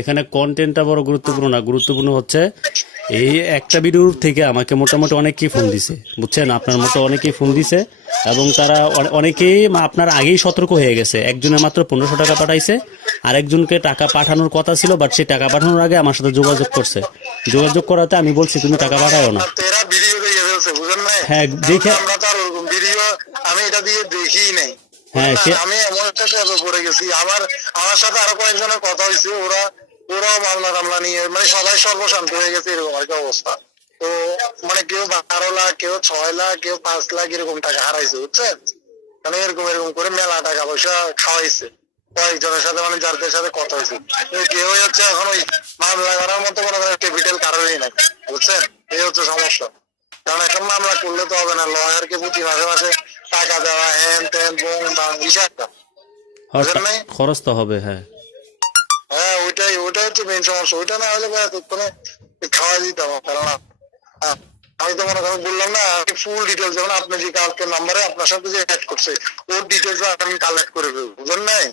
এখানে কন্টেন্টটা বড় গুরুত্বপূর্ণ না, গুরুত্বপূর্ণ হচ্ছে এই একটা ভিডিওর থেকে আমাকে মোটামুটি অনেকেই ফোন দিছে, বুঝছেন? আপনার মতো অনেকেই ফোন দিছে এবং তারা অনেকেই আপনার আগেই সতর্ক হয়ে গেছে। একজনের মাত্র 1500 টাকা পাঠাইছে, আর একজনকে টাকা পাঠানোর কথা ছিল, বাট সে টাকা পাঠানোর আগে আমার সাথে যোগাযোগ করছে। যোগাযোগ করাতে আমি বলছি তুমি টাকা পাঠাও না। তেরা ভিডিও দিয়ে ফেলছে, বুঝেন নাই? হ্যাঁ দেখে, আমরা তো আর ওরকম ভিডিও আমি এটা দিয়ে দেখি নাই। হ্যাঁ সে, আমি এমন একটা ট্যাপে পড়ে গেছি, আমার সাথে আরো কয়েকজনের কথা হয়েছে, ওরাও মামলা টামলা নিয়ে মানে সবাই সর্বশান্ত হয়ে গেছে, এরকম একটা অবস্থা। তো মানে কেউ 12 লাখ, কেউ 6 লাখ, কেউ 5 লাখ এরকম টাকা হারাইছে, বুঝছেন? মানে এরকম এরকম করে মেলা টাকা পয়সা খাওয়াইছে কয়েকজনের সাথে, মানে যাদের সাথে কথা হয়েছে। কেউ হচ্ছে এখন ওই মামলা করার মতো কোনো ক্যাপিটাল কারণই নাই, বুঝছেন? এই হচ্ছে সমস্যা। কারণ এখন মামলা করলে তো হবে না, লয়ারকে প্রতি মাসে মাসে টাকা দেওয়া, হ্যান ত্যান বোন দান বিষয়টা, বুঝেন নাই? খরচ তো হবে, হ্যাঁ। হ্যাঁ, ওইটাই হচ্ছে মেন সমস্যা। ওইটা না হলে তৎক্ষণে খাওয়া দিতাম। কারণ আমি তো মনে করেন বললাম না, ফুল ডিটেলস, যেমন আপনি যে কালকে নাম্বারে আপনার সাথে যে অ্যাড করছে ওর ডিটেলস আমি কালেক্ট করে ফেলবো, বুঝলেন নাই?